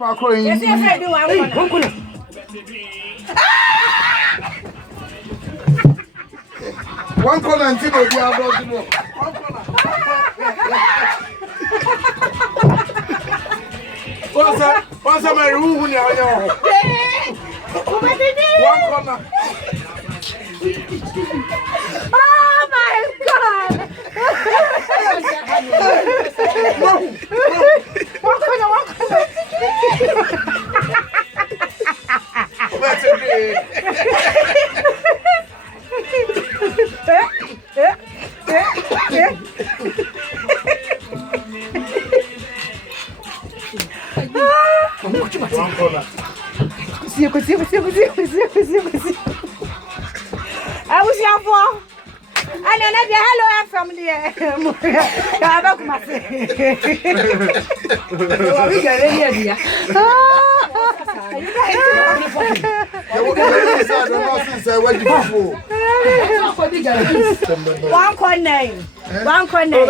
Pacoing. Yes, I do. One corner and two of the other. What's a my room now? One corner. Oh my God! No. One corner. That's okay. One corner. I was young for. And another hello from the one corner.